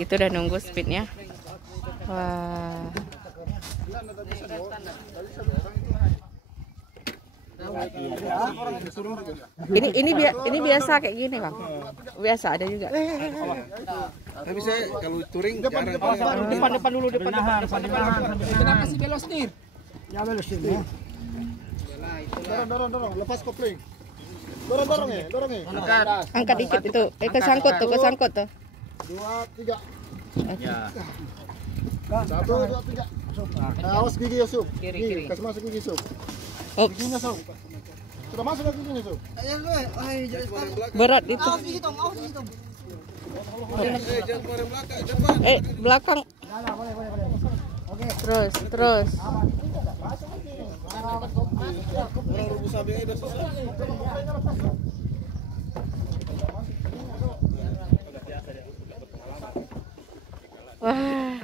itu udah nunggu speednya. Wah. Ini biasa kayak gini bang. Biasa ada juga. Tapi saya kalau touring jarang. Depan dulu depan. Kenapa sih belos nih? Ya belos nih. Dorong, lepas kopling. Dorong ya. Angkat dikit itu. Kesangkut tuh. 2, 3. Ya. 1, 2, 3. Awas gigi Yusuf. Kiri. Kasih masuk gigi Yusuf. Giginya Sob. Sudah masuk ke giginya Sob. Berat itu. Belakang. Oke. Terus. Wah.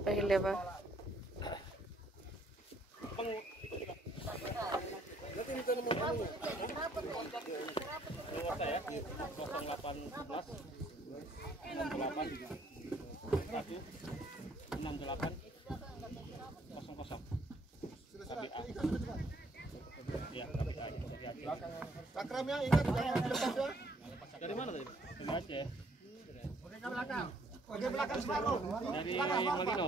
Pahil ba? Sakramnya ingat jangan dilepas ya. Dari mana tadi? Dari Aceh. Oke ke belakang. Oke belakang separuh. Dari Malino.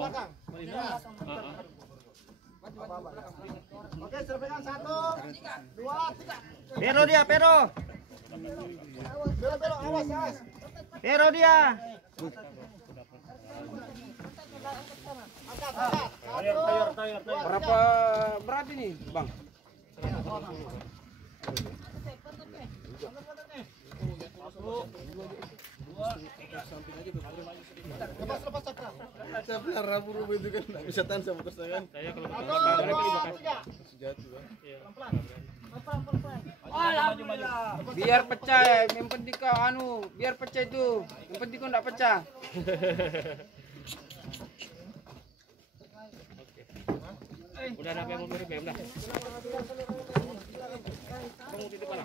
Oke, sudah pegang 1, 2, 3. Pero dia, pero. Belok, awas. Pero dia. Angkat. Berapa berat ini, Bang? Lepas sakram. Saya benar rabu itu kan enggak bisa tahan sama kesangan. Saya kalau ke belakang Sejati, Bang. Biar pecah ya, yang penting kau biar pecah itu. Yang penting kau enggak pecah. udah ada yang mau mirip ya udah. Bang di depan.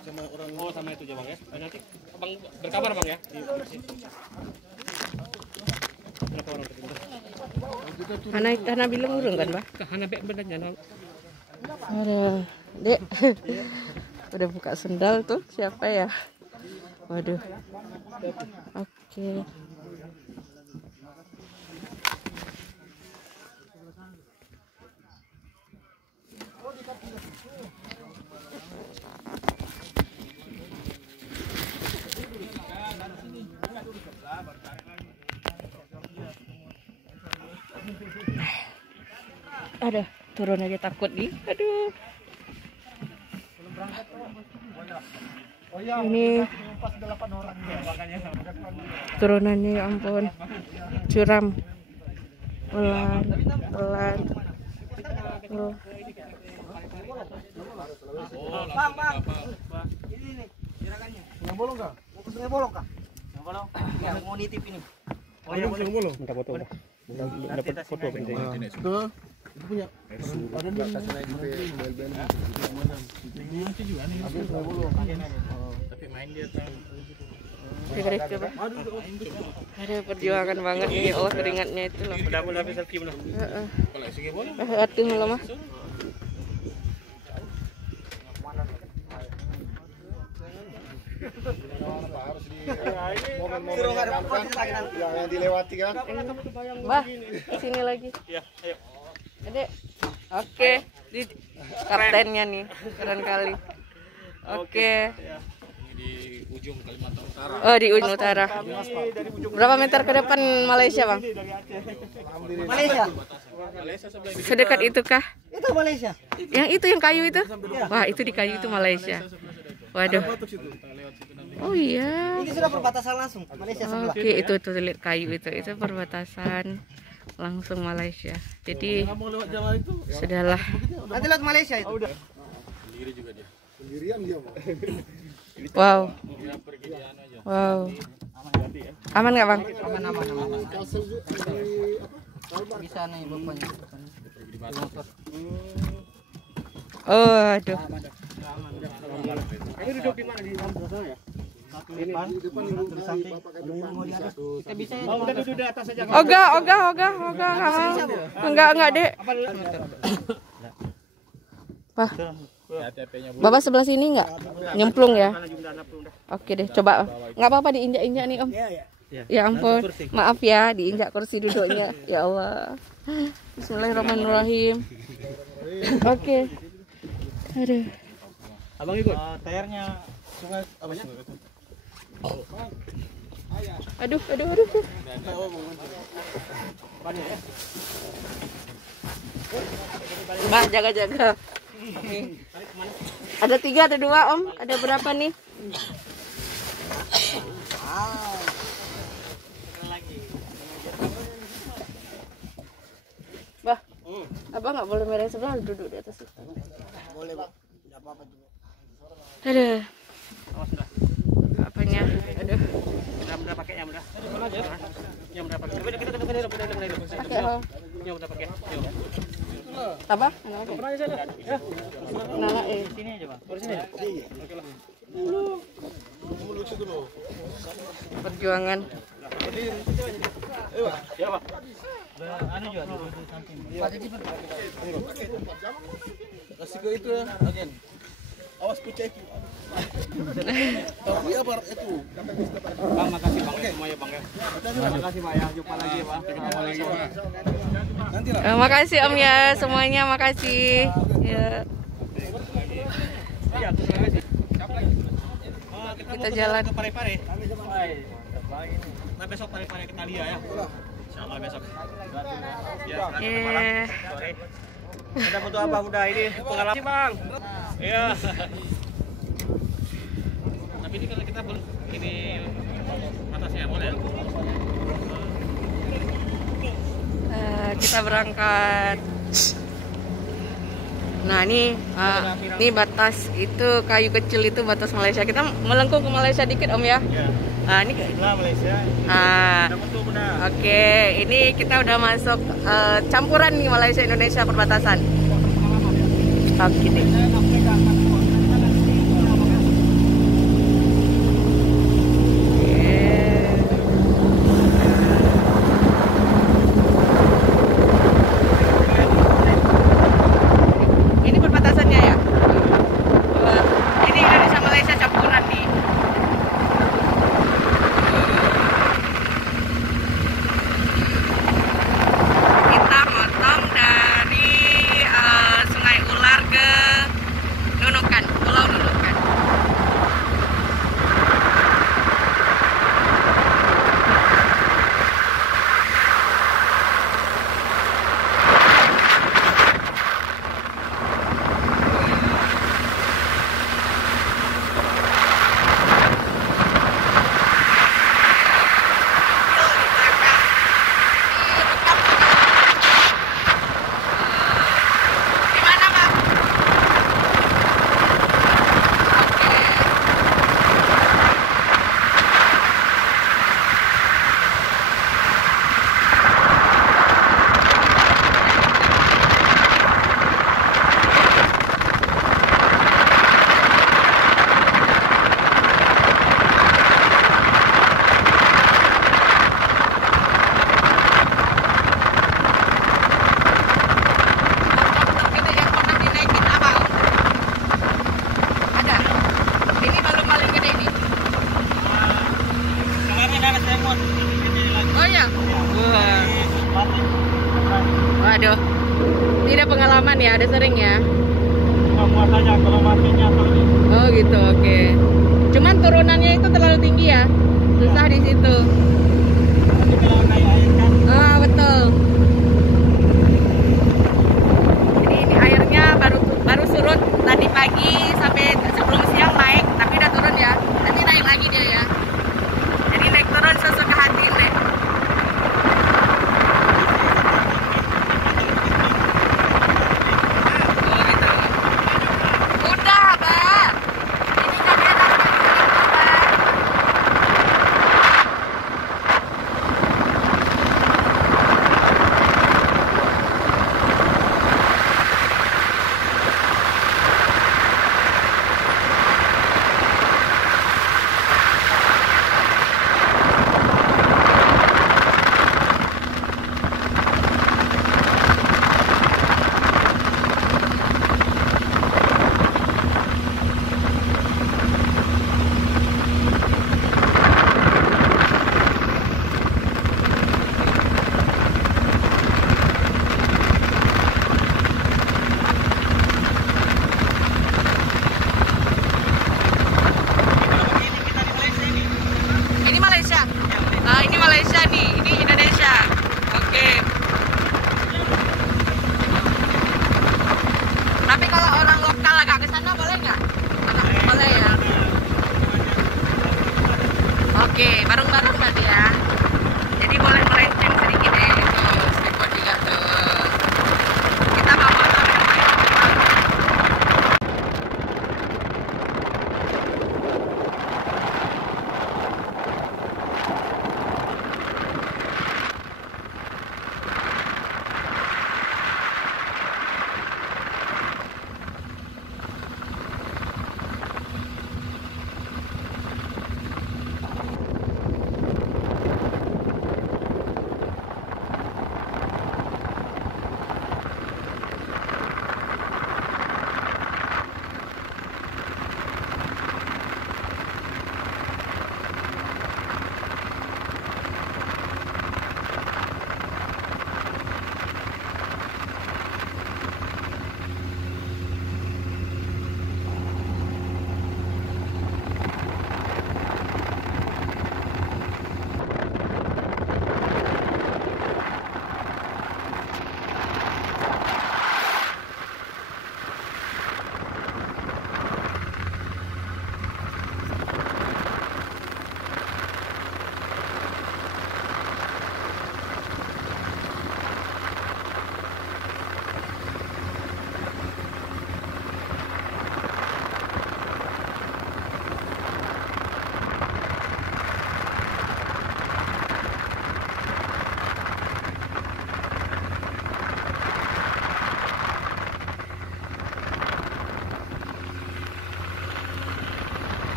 Sama orang Sama itu aja Bang ya. Nanti Bang berkabar Bang ya. Berapa orang tertinggal? Hana bilang urung kan, Bah? Hana bek benernya. Aduh, Dek. Udah buka sendal tuh, siapa ya? Waduh. Oke. Aduh, turun aja takut nih. Aduh. Ini turunannya ya ampun, curam, pelan. Oh. Bang. Ini nih, gerakannya. Yang bolong kah? Mau ke sungai bolong kah? Yang bolong. Ya, mau nitip ini. Oh iya, bolong. Minta foto. Dapat foto penting. Tuh. Itu punya. Ada di Tapi main dia tahu. Coba. Ada perjuangan banget nih, Allah keringatnya itu loh. Udah habis selfie belum? Heeh. Kalau sungai bolong. Atuh lah mah. harus di momen-momen yang dilewati kan. Bah, sini lagi. Iya, ayo. Adek. Oke, di kaptennya nih, keren kali. Oke. Ini di ujung Kalimantan Utara. Oh, di ujung utara. Berapa meter ke depan Malaysia, Bang? Malaysia. Malaysia sebelah ini. Sedekat itu kah? Itu Malaysia. Yang itu yang kayu itu? Wah, itu di kayu itu Malaysia. Waduh. Oh iya. Ini sudah perbatasan langsung Malaysia sebelah. Oke, itu lihat kayu itu perbatasan langsung Malaysia. Jadi sudahlah. Nanti lihat Malaysia itu. Sendiri juga dia. Sendirian dia, Bang. Wow. Dia pergi di anu aja. Wow. Aman nggak, Bang? Aman. Kasel di apa? Bisa nih bapaknya. Pergi di Batam. Oh, aduh. Ini duduk di mana di dalam sana ya? Kita bisa ya. Udah duduk di atas saja. Oga, enggak, Dek. Wah. Bapak sebelah sini enggak? Nyemplung ya? Oke deh, coba. Enggak apa-apa diinjak-injak nih, Om. Ya ampun. Maaf ya, diinjak kursi duduknya. Ya Allah. Bismillahirrahmanirrahim. Oke. Aduh. Abang ikut. Tayarnya sungai apanya? Aduh. Mbak, jaga-jaga. Ada 3 atau 2, Om? Ada berapa nih? Bah, Abang nggak boleh merah sebelah, duduk di atas itu. Boleh, Pak. Enggak apa-apa juga. Aduh. Apanya? Aduh. Udah pakai yang udah. Yang udah pakai. Kita Pakai, Om. yang udah pakai. Apa? Ya. Nala, Sini aja, Bang. Di sini. Oke lah. Perjuangan. Ya, Pak. Anu juga Kasih ke itu ya, agen. Awas pecah itu. Tapi apa itu? Bang, makasih Bang semuanya Bang ya. Makasih Pak ya, jumpa lagi ya Pak. Ketemu lagi Pak. Nanti lah. Makasih Om ya, semuanya makasih. Ya. Kita jalan. Ke Parepare. Nah besok Parepare ke Thalia ya. Insyaallah besok. Ya, sore. Ada foto apa udah ini pengalaman Bang. Iya. Tapi ini kalau kita belum ini atasnya boleh ya? Kita berangkat. Nah ini batas itu kayu kecil itu batas Malaysia. Kita melengkung ke Malaysia dikit Om ya. Nah ini Malaysia. Oke, ini kita udah masuk campuran nih Malaysia Indonesia perbatasan. Oke deh. Ini perbatasannya ya. Ini Indonesia Malaysia campuran nih. Kita motong dari Sungai Ular ke Nunukan, Pulau Nunukan. Gimana, Bang? Gede yang pernah dinaikin apa, Om? Ada? Ini baru paling gede ini. Kemarin ada semut. Oh ya? Wah. Waduh. Tidak pengalaman ya, ada sering ya? Muatannya kalau matinya kalau Oh gitu, oke. Cuman turunannya itu terlalu tinggi ya? Susah di situ. kalau naik air kan. Ah, betul. Jadi ini airnya baru surut tadi pagi sampai sebelum siang naik, tapi udah turun ya. Nanti naik lagi dia ya. Jadi naik turun sesuka hati deh. Oh gitu. Udah, Bang. Ini kan enak Bang.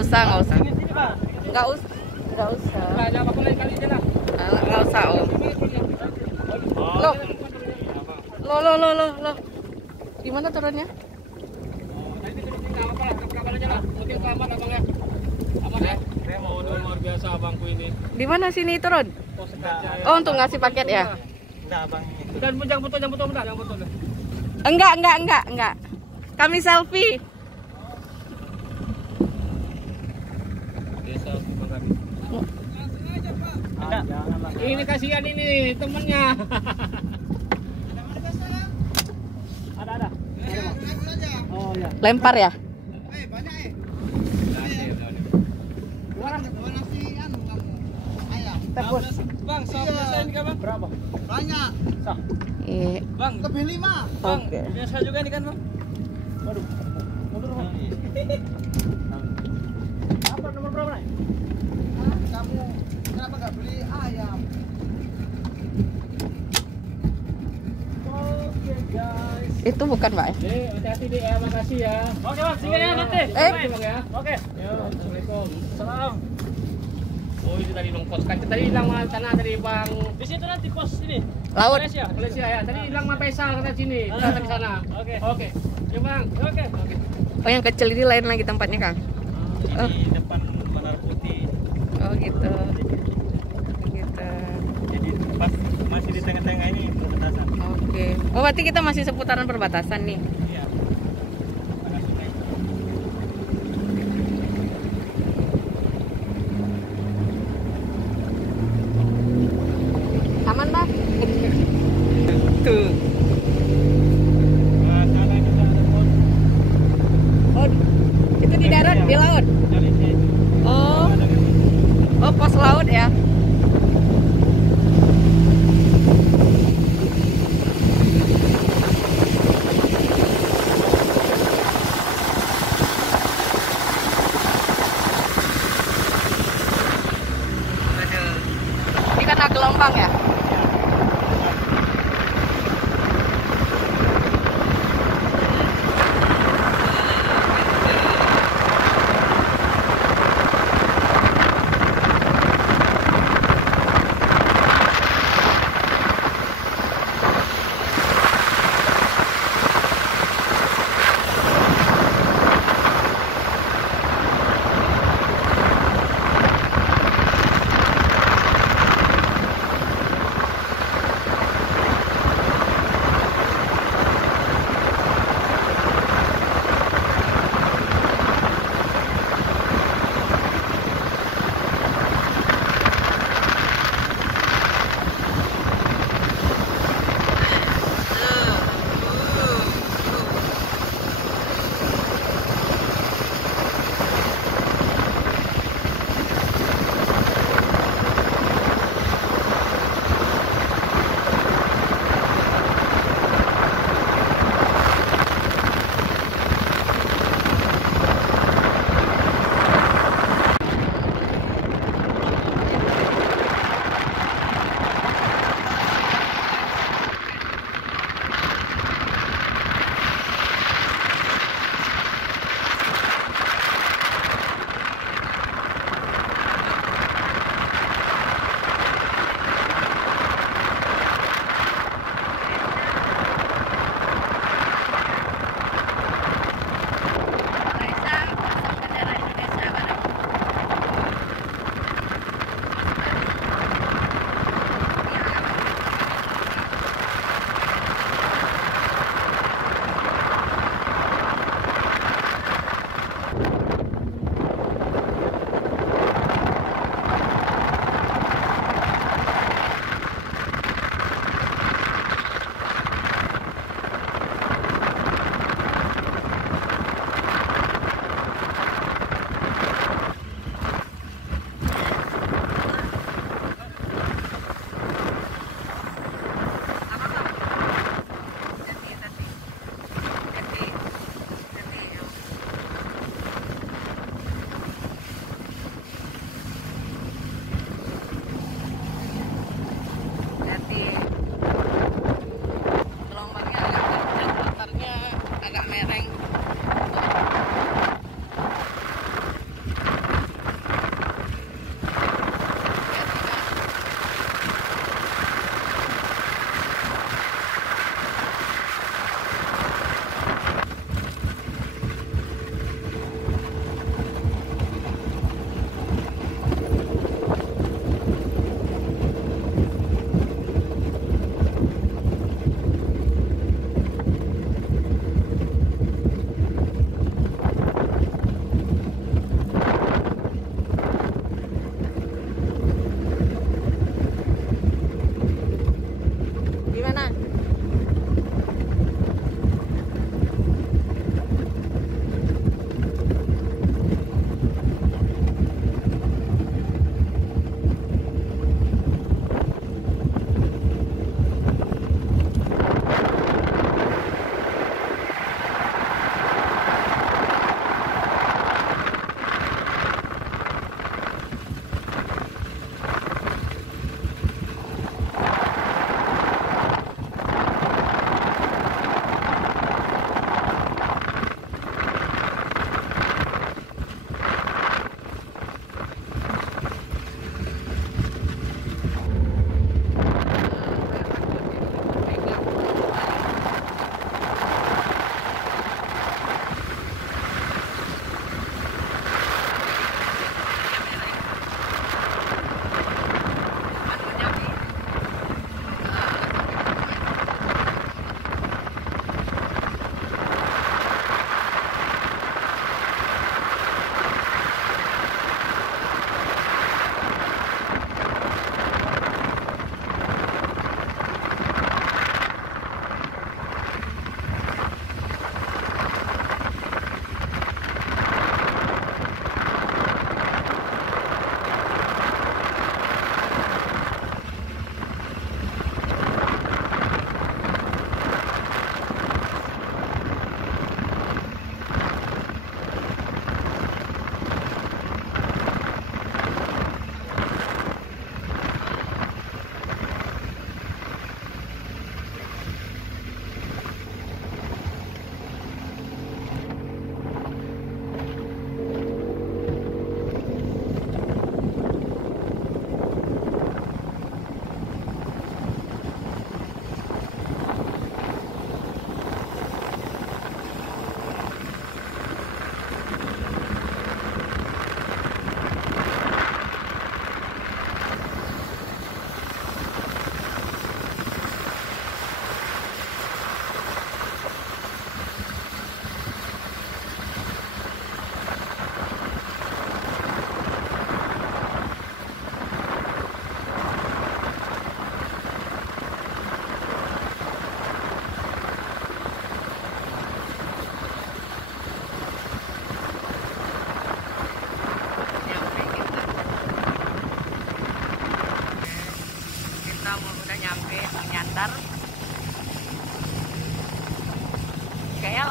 usah. Nggak usah. Nggak usah Om. Loh. Gimana turunnya? Luar biasa abangku ini. Di mana sini turun? Oh, untuk ngasih paket ya? Enggak, Bang. Jangan foto. Enggak. Kami selfie. Ini kasihan ini temennya. Ada. Oh ya. Lempar ya? Bang, saya ini kan bang? Berapa? Banyak. Bang, Lebih 5. bang, Oke. punya saya juga ini kan bang? Waduh. Mundur, Bang. Apa nomor berapa nih? Kamu kenapa nggak beli ayam? Oke, guys. Itu bukan Pak ya? Hati-hati deh ya, makasih ya. Oke, Bang, sini ya nanti. Bang ya. Oke. Yo, Assalamualaikum. Salam. Oh, itu tadi nongkos kan. Tadi hilang mah tanah dari Bang. Di situ nanti pos ini. Laut. Malaysia ya. Tadi hilang mah Faisal kata sini. Kita di sana. Oke. Ya, Bang. Oke. Oh, yang kecil ini lain lagi tempatnya Kang? Di depan Menara Putih. Oh gitu. Jadi pas masih di tengah-tengah ini perbatasan. Oke. Oh, berarti kita masih seputaran perbatasan nih. Iya. Aman Bang? Tuh. Oh, itu di darat, di laut. Oh, pos laut ya.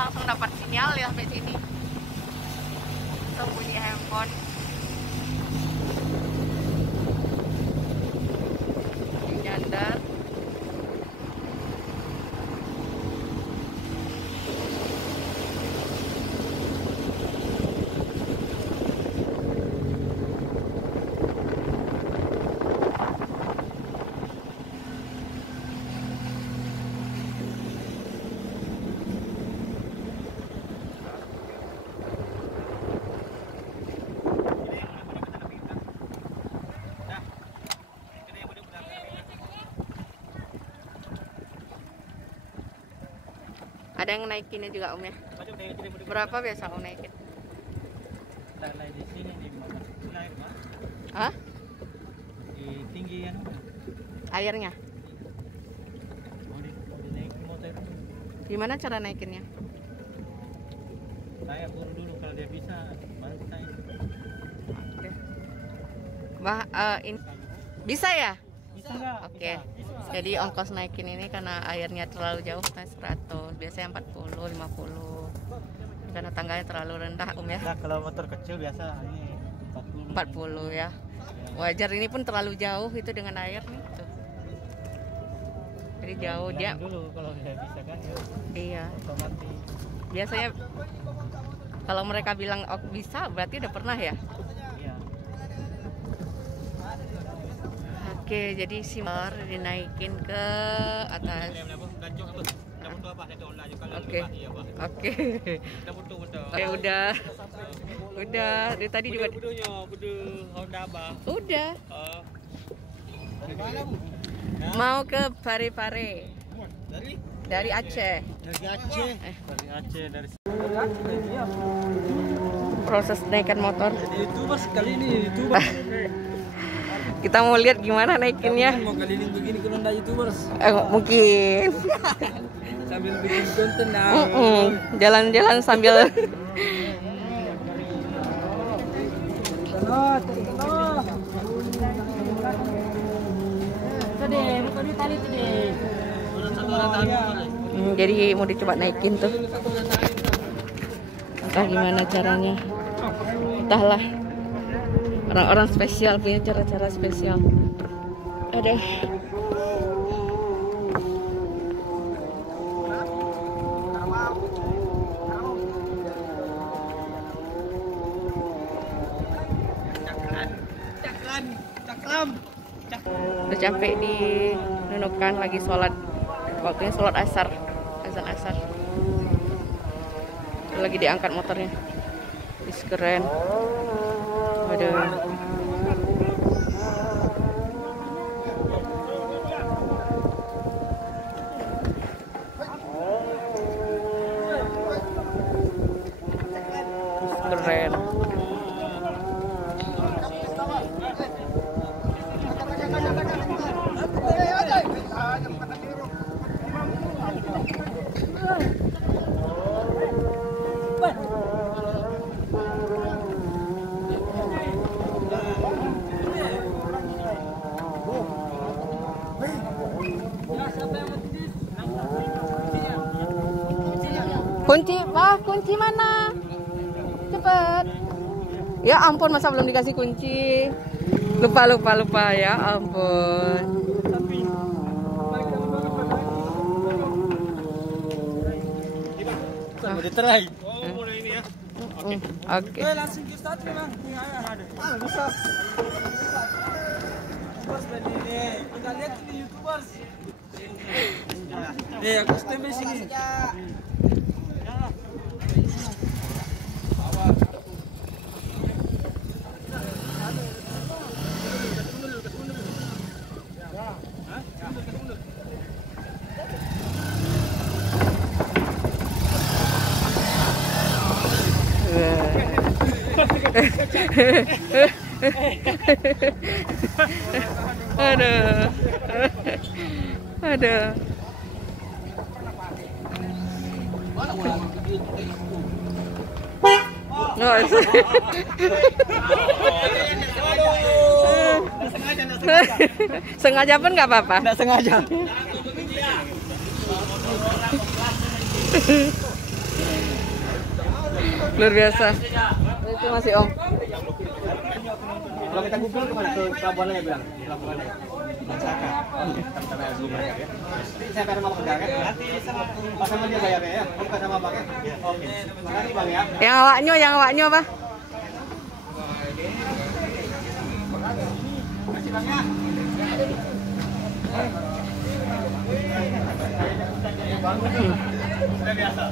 langsung dapat sinyal ya sampai sini. Langsung bunyi handphone. Nyandar. Ada yang naikinnya juga Om ya? Berapa biasa Om naikin? Di sini di naik, Hah? di tinggian. Airnya? Mau naik motor. Gimana cara naikinnya? Saya buru dulu kalau dia bisa, baru saya. Oke. Ini bisa ya? Bisa nggak? Oke. Jadi ongkos naikin ini karena airnya terlalu jauh kan 100, biasanya 40, 50. Karena tangganya terlalu rendah Om ya. Nah, kalau motor kecil biasa ini 40 ya. Wajar, ini pun terlalu jauh itu dengan air nih tuh. Jadi jauh dia. Dulu kalau dia bisa kan. Iya. Otomatis. Biasanya kalau mereka bilang oh, bisa berarti udah pernah ya. Iya. Oke, jadi simar dinaikin ke atas. Oke. Oke. Oke, udah. Dari tadi juga. Udah. Mau ke Parepare. Dari Aceh. Dari Aceh. Dari Aceh dari Proses naikkan motor. YouTubers kali ini YouTubers. Kita mau lihat gimana naikinnya. Mau keliling begini kalau ndak YouTubers. Mungkin. Sambil bikin konten Jalan-jalan sambil. Jadi mau dicoba naikin tuh. Entah gimana caranya. Entahlah. Orang-orang spesial punya cara-cara spesial. Ada. Udah sampai di Nunukan, lagi sholat. Waktunya sholat asar, azan asar. Lagi diangkat motornya. Is keren. Waduh. Keren. Kunci, Pak, kunci mana? Cepet. Ya ampun, masa belum dikasih kunci? Lupa ya ampun. udah try. Oh, mulai ini ya. Oke. Langsung ke start memang. Bisa. Bos tadi nih, udah lihat di YouTubers. Aku stay sini. Aduh. Sengaja pun nggak apa-apa. Nggak sengaja. Luar biasa. Itu masih Om. Kalau kita Google kemana? Ke pelabuhan aja bilang. Pelabuhan aja. Saka. Saya bayar sama pedagang kan? Nanti sama dia bayarnya ya. Bukan sama Bang ya. Oke. Makasih Bang ya. Yang awaknya apa? Makasih Bang ya. Udah biasa.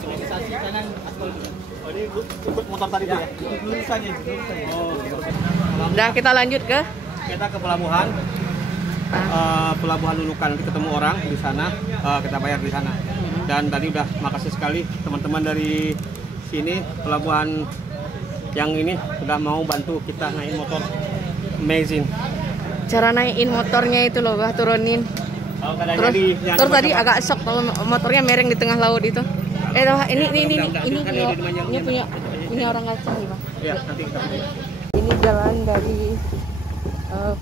Signalisasi kanan aspal. Oh, ini ikut motor tadi tuh ya? Lurus aja. Oh, Udah kita lanjut ke? Kita ke pelabuhan. Pelabuhan Nunukan, nanti ketemu orang di sana, kita bayar di sana. Dan tadi udah makasih sekali teman-teman dari sini pelabuhan yang ini udah mau bantu kita naikin motor. Amazing. Cara naikin motornya itu loh, bah turunin. Terus tadi agak shock kalau motornya mereng di tengah laut itu. Ini punya orang Aceh nih, Bang. Iya, nanti kita. Ini jalan dari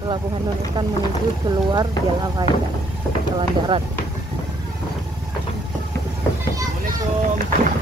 pelabuhan Nunukan menuju keluar Jalan Raya, jalan darat. Assalamualaikum.